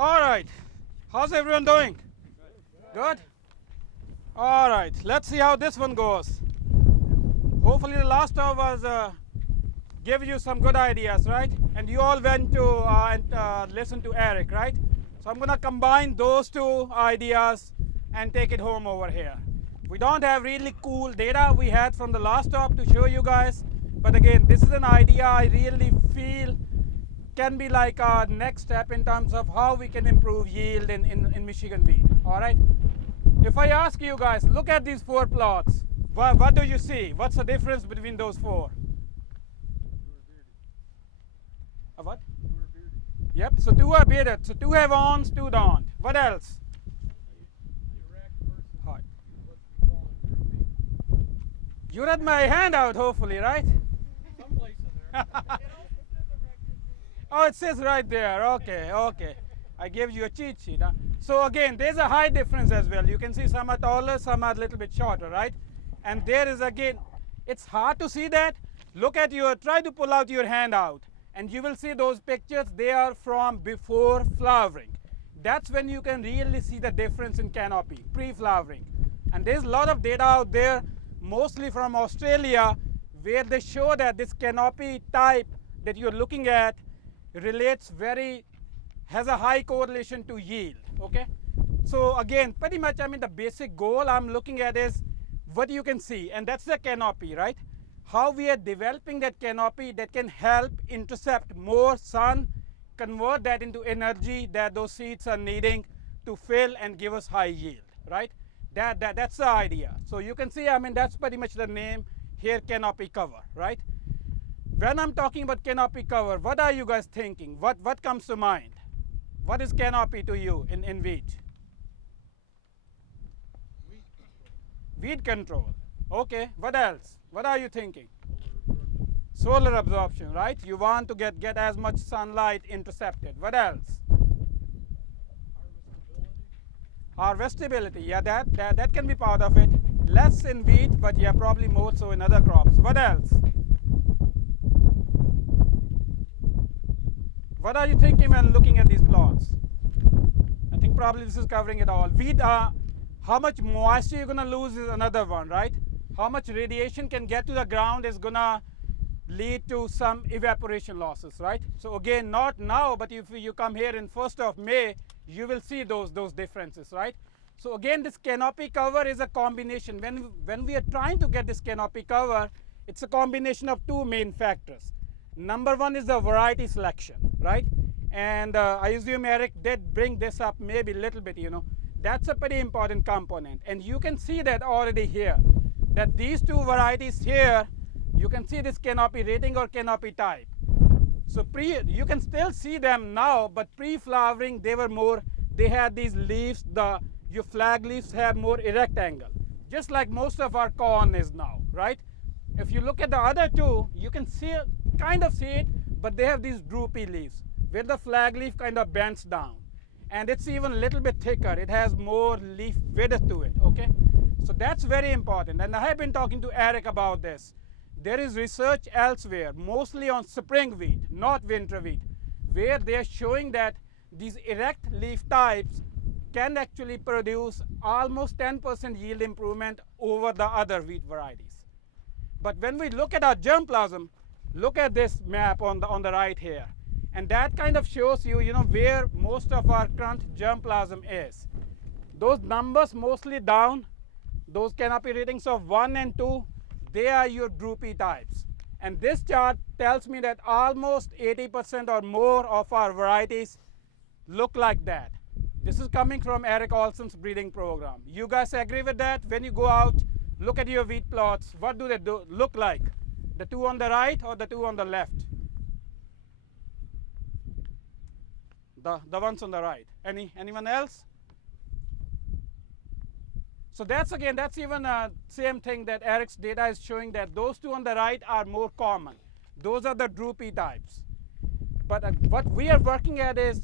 All right. How's everyone doing? Good? All right. Let's see how this one goes. Hopefully the last talk was give you some good ideas, right? And you all went to listen to Eric, right? So I'm going to combine those two ideas and take it home over here. We don't have really cool data we had from the last talk to show you guys. But again, this is an idea I really feel can be like our next step in terms of how we can improve yield in Michigan wheat. All right. If I ask you guys, look at these four plots. What do you see? What's the difference between those four? A what? Yep. So two are bearded. So two have awns, two don't. What else? Hi. You read my handout, hopefully, right? Someplace in there. Oh, it says right there. Okay, okay. I gave you a cheat sheet. Huh? So again, there's a height difference as well. You can see some are taller, some are a little bit shorter, right? And there is again, it's hard to see that. Look at try to pull out your handout, and you will see those pictures. They are from before flowering. That's when you can really see the difference in canopy, pre-flowering. And there's a lot of data out there, mostly from Australia, where they show that this canopy type that you're looking at has a high correlation to yield, okay? So again, pretty much, the basic goal I'm looking at is what you can see, and that's the canopy, right? How we are developing that canopy that can help intercept more sun, convert that into energy that those seeds are needing to fill and give us high yield, right? That's the idea. So you can see, that's pretty much the name here, canopy cover, right? When I'm talking about canopy cover, what are you guys thinking? What comes to mind? What is canopy to you in wheat? Weed control. Okay, what else? What are you thinking? Solar absorption, right? You want to get as much sunlight intercepted. What else? Harvestability. Yeah, that can be part of it. Less in wheat, but yeah, probably more so in other crops. What else? What are you thinking when looking at these plots? I think probably this is covering it all. Wheat, how much moisture you're going to lose is another one, right? How much radiation can get to the ground is going to lead to some evaporation losses, right? So again, not now, but if you come here in 1st of May, you will see those differences, right? So again, this canopy cover is a combination. When we are trying to get this canopy cover, it's a combination of two main factors. Number one is the variety selection, right? And I assume Eric did bring this up maybe a little bit, That's a pretty important component. And you can see that already here, that these two varieties here, you can see this canopy rating or canopy type. So you can still see them now, but pre-flowering, they had these leaves, your flag leaves have more erect angle, just like most of our corn is now, right? If you look at the other two, you can kind of see it, but they have these droopy leaves, where the flag leaf kind of bends down. And it's even a little bit thicker. It has more leaf width to it, okay? So that's very important. And I have been talking to Eric about this. There is research elsewhere, mostly on spring wheat, not winter wheat, where they're showing that these erect leaf types can actually produce almost 10% yield improvement over the other wheat varieties. But when we look at our germplasm, look at this map on the right here. And that kind of shows you, where most of our current germplasm is. Those numbers mostly down, those canopy ratings of 1 and 2, they are your droopy types. And this chart tells me that almost 80% or more of our varieties look like that. This is coming from Eric Olson's breeding program. You guys agree with that? When you go out, look at your wheat plots, what do they look like? The two on the right or the two on the left? The ones on the right. Anyone else? So that's even same thing that Eric's data is showing, that those two on the right are more common. Those are the droopy types. But what we are working at is,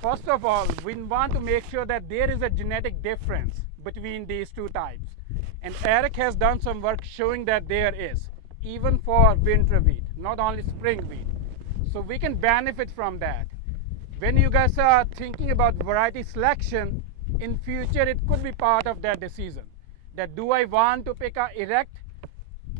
first of all, we want to make sure that there is a genetic difference between these two types. And Eric has done some work showing that there is, even for winter wheat, not only spring wheat. So we can benefit from that. when you guys are thinking about variety selection, in future it could be part of that decision. That do I want to pick a erect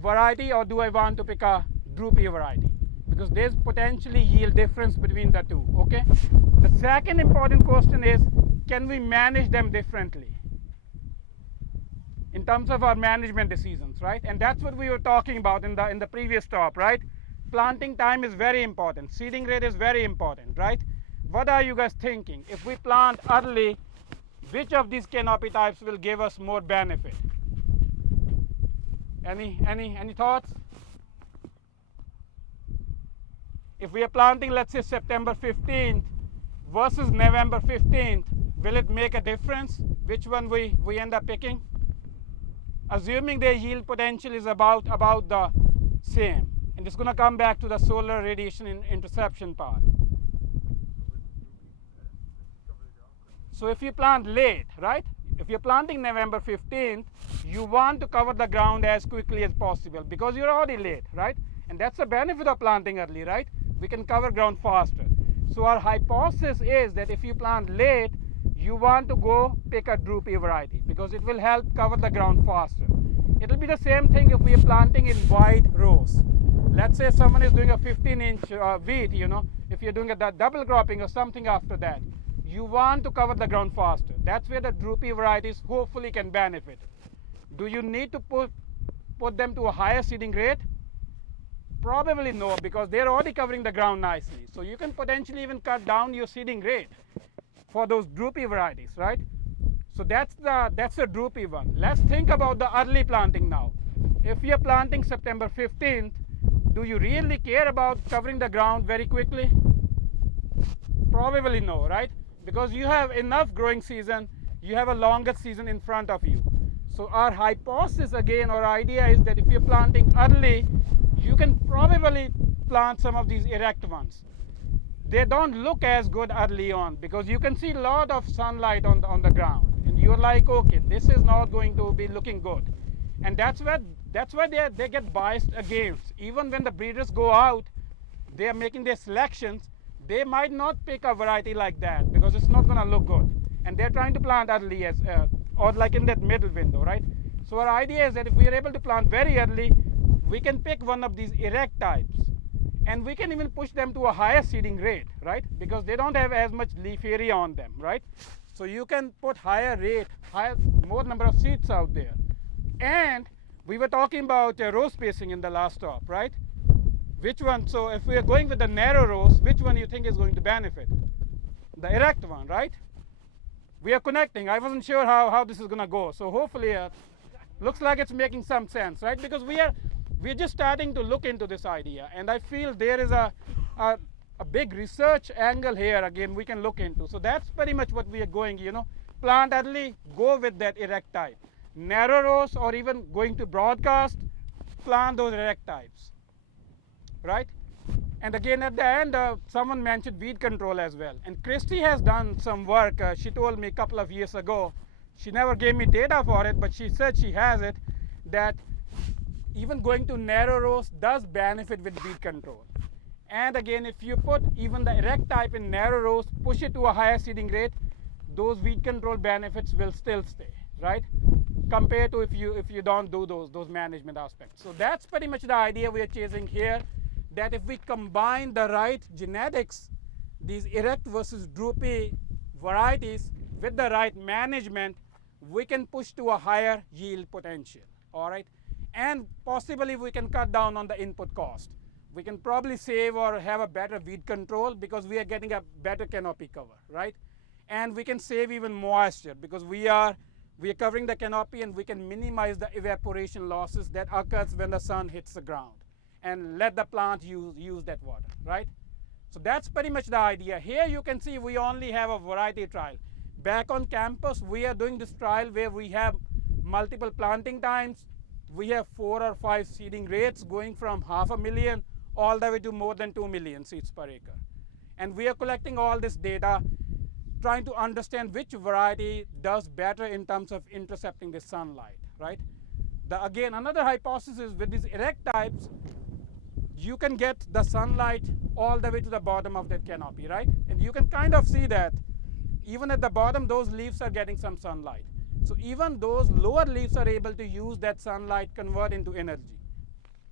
variety or do I want to pick a droopy variety? Because there's potentially yield difference between the two. Okay. The second important question is, can we manage them differently in terms of our management decisions, right? And that's what we were talking about in the previous talk, right? Planting time is very important. Seeding rate is very important, right? What are you guys thinking? If we plant early, which of these canopy types will give us more benefit? Any thoughts? If we are planting, let's say September 15th versus November 15th, will it make a difference which one we end up picking? Assuming their yield potential is about the same. And it's going to come back to the solar radiation interception part. So if you plant late, right? If you're planting November 15th, you want to cover the ground as quickly as possible because you're already late, right? And that's the benefit of planting early, right? We can cover ground faster. So our hypothesis is that if you plant late, you want to go pick a droopy variety because it will help cover the ground faster. It will be the same thing if we are planting in wide rows. Let's say someone is doing a 15-inch wheat, if you're doing a double cropping or something after that, you want to cover the ground faster. That's where the droopy varieties hopefully can benefit. Do you need to put them to a higher seeding rate? Probably no, because they're already covering the ground nicely. So you can potentially even cut down your seeding rate for those droopy varieties, right? So that's the droopy one. Let's think about the early planting now. If you're planting September 15th, do you really care about covering the ground very quickly? Probably no, right? Because you have enough growing season, you have a longer season in front of you. So our hypothesis again, or idea is that if you're planting early, you can probably plant some of these erect ones. They don't look as good early on because you can see a lot of sunlight on the ground. And you're like, okay, this is not going to be looking good. And that's why they get biased against. Even when the breeders go out, they are making their selections, they might not pick a variety like that because it's not going to look good. And they're trying to plant early as or like in that middle window, right? So our idea is that if we are able to plant very early, we can pick one of these erect types. And we can even push them to a higher seeding rate, right? Because they don't have as much leaf area on them, right? So you can put higher rate, more number of seeds out there. And we were talking about row spacing in the last talk, right? Which one? So if we are going with the narrow rows, which one you think is going to benefit? The erect one, right? We are connecting. I wasn't sure how this is going to go. So hopefully, looks like it's making some sense, right? Because we're just starting to look into this idea. And I feel there is a big research angle here, again, we can look into. So that's pretty much what we are going, plant early, go with that erect type. Narrow rows or even going to broadcast, plant those erect types, right? And again, at the end, someone mentioned weed control as well. And Christy has done some work. She told me a couple of years ago. She never gave me data for it, but she said she has it, that even going to narrow rows does benefit with weed control. And again, if you put even the erect type in narrow rows, push it to a higher seeding rate, those weed control benefits will still stay, right? Compared to if you don't do those management aspects. So that's pretty much the idea we are chasing here, that if we combine the right genetics, these erect versus droopy varieties, with the right management, we can push to a higher yield potential, all right? And possibly we can cut down on the input cost. We can probably save or have a better weed control because we are getting a better canopy cover, right? And we can save even moisture because we are covering the canopy, and we can minimize the evaporation losses that occurs when the sun hits the ground, and let the plant use that water, right? So that's pretty much the idea. Here you can see we only have a variety trial. Back on campus, we are doing this trial where we have multiple planting times. We have 4 or 5 seeding rates going from 500,000 all the way to more than 2 million seeds per acre. And we are collecting all this data, trying to understand which variety does better in terms of intercepting the sunlight, right? Again, another hypothesis with these erect types, you can get the sunlight all the way to the bottom of that canopy, right? And you can kind of see that even at the bottom, those leaves are getting some sunlight. So even those lower leaves are able to use that sunlight, convert into energy.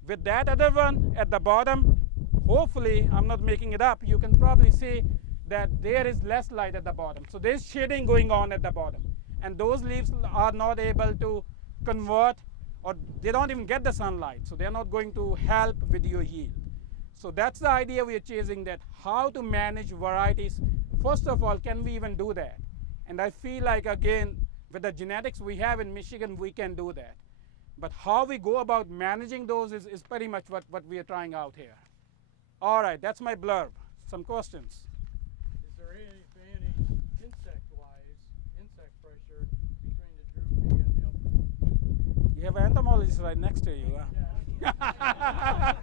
With that other one at the bottom, hopefully, I'm not making it up, you can probably see that there is less light at the bottom. So there's shading going on at the bottom. And those leaves are not able to convert, or they don't even get the sunlight. So they're not going to help with your yield. So that's the idea we are chasing, that how to manage varieties. First of all, can we even do that? And I feel like, again, with the genetics we have in Michigan, we can do that. But how we go about managing those is pretty much what we are trying out here. All right, that's my blurb. Some questions? Is there any insect-wise, insect pressure between the droopy and the upright? You have an entomologist right next to you. Huh?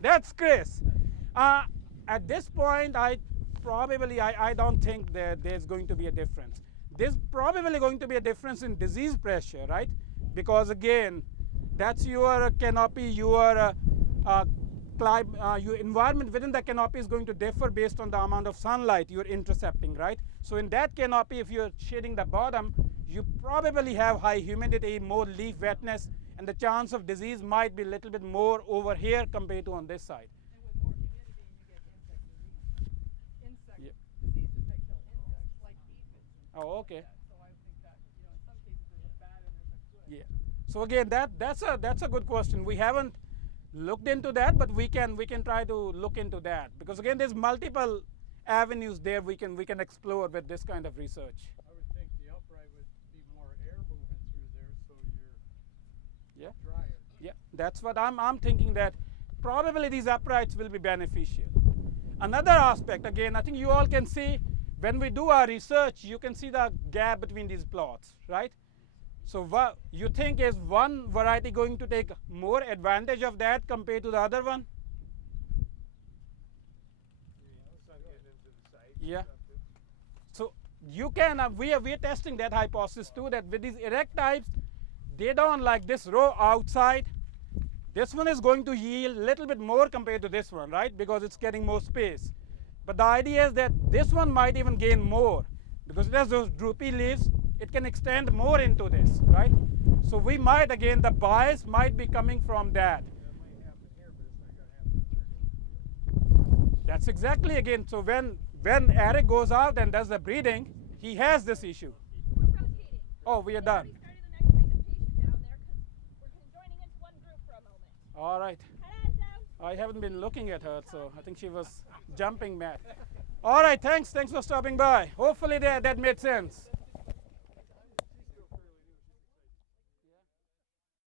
That's Chris. At this point, I don't think that there's going to be a difference. There's probably going to be a difference in disease pressure, right? Because again, that's your canopy, your environment within the canopy is going to differ based on the amount of sunlight you're intercepting, right? So in that canopy, if you're shading the bottom, you probably have high humidity, more leaf wetness, and the chance of disease might be a little bit more over here compared to on this side. And with more humidity, you get insect disease. Insect diseases that kill insects, like aphids. Oh, okay. So I think that, in some cases there's a bad and there's a good. Yeah. So again, that's a good question. We haven't looked into that, but we can try to look into that, because again, there's multiple avenues there we can explore with this kind of research. I would think the upright would be more air moving through there, so you're drier. Yeah, that's what I'm thinking, that probably these uprights will be beneficial. Another aspect, again, I think you all can see when we do our research, you can see the gap between these plots, right? So what you think, is one variety going to take more advantage of that compared to the other one? Yeah. So you can, we are testing that hypothesis too, that with these erect types, they don't like this row outside. This one is going to yield a little bit more compared to this one, right? Because it's getting more space. But the idea is that this one might even gain more, because it has those droopy leaves. It can extend more into this, right? So we might, again, the bias might be coming from that. That's exactly, again, so when Eric goes out and does the breeding, he has this issue. We're rotating. Oh, we are done. We started the next presentation down there because we're joining into one group for a moment. All right. Head down. I haven't been looking at her, so I think she was jumping mad. All right, thanks for stopping by. Hopefully that made sense.